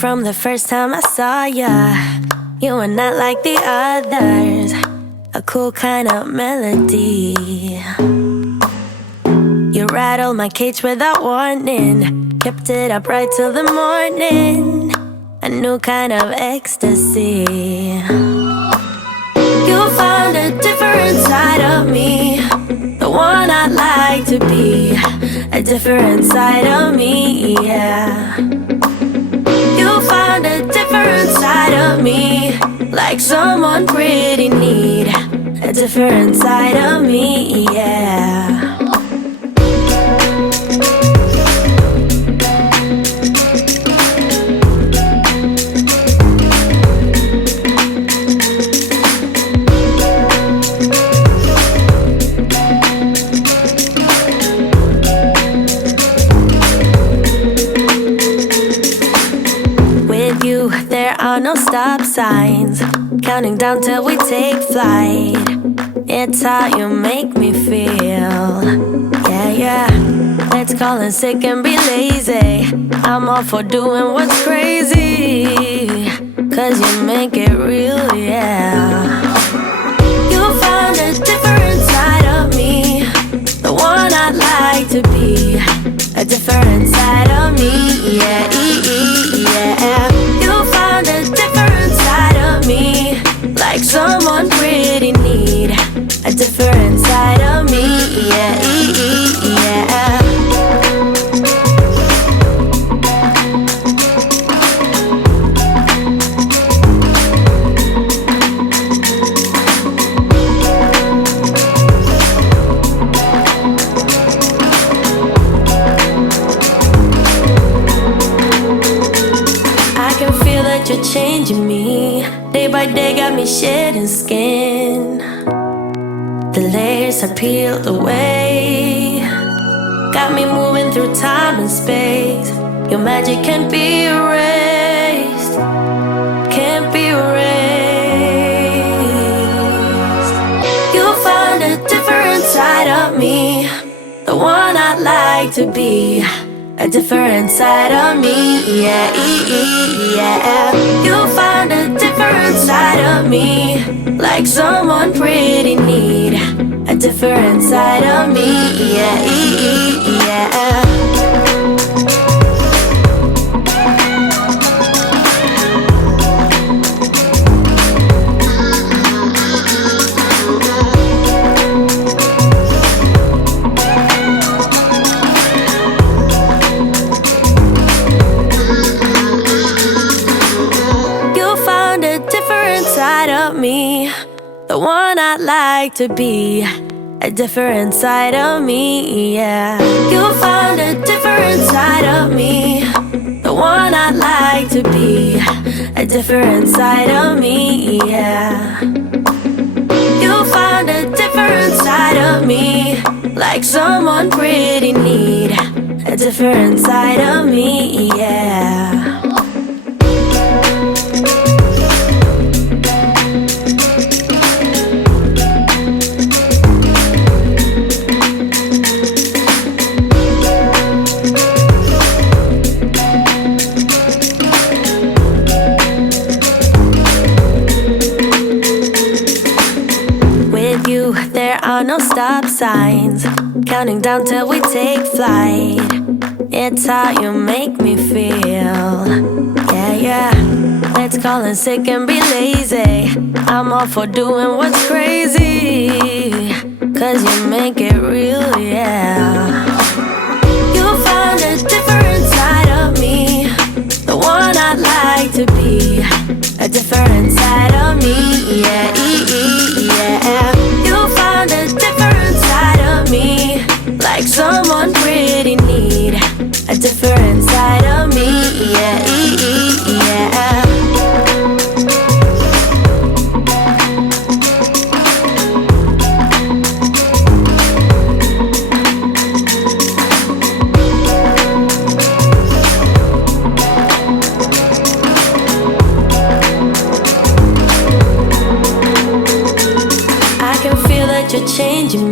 from the first time I saw ya. You were not like the others, a cool kind of melody. You rattled my cage without warning, kept it up right till the morning. A new kind of ecstasy. You found a different side of me, the one I'd like to be. A different side of me, yeah. You found a different side of me, like someone pretty neat. A different side of me, yeah. There are no stop signs, counting down till we take flight. It's how you make me feel. Yeah, yeah. Let's call in sick and be lazy. I'm all for doing what's crazy, 'cause you make it real, yeah. You found a different side of me, the one I'd like to be. A different side of me, yeah, yeah. You found a different side of me, like someone pretty neat. A different side of me, yeah, yeah. You're changing me, day by day got me shedding skin. The layers are peeled away, got me moving through time and space. Your magic can't be erased, can't be erased. You found a different side of me, the one I'd like to be. A different side of me, yeah, yeah. You found a different side of me, like someone pretty neat. A different side of me, yeah, yeah. Me, the one I'd like to be. A different side of me, yeah. You found a different side of me, the one I'd like to be. A different side of me, yeah. You found a different side of me, like someone pretty neat. A different side of me, yeah. There are no stop signs, counting down till we take flight. It's how you make me feel. Yeah, yeah. Let's call in sick and be lazy. I'm all for doing what's crazy, 'cause you make it real, yeah. You found a different side of me, the one I'd like to be. A different side of me, yeah, yeah. You found a different side of me, like someone pretty neat. A different side of me, yeah, yeah. You're changing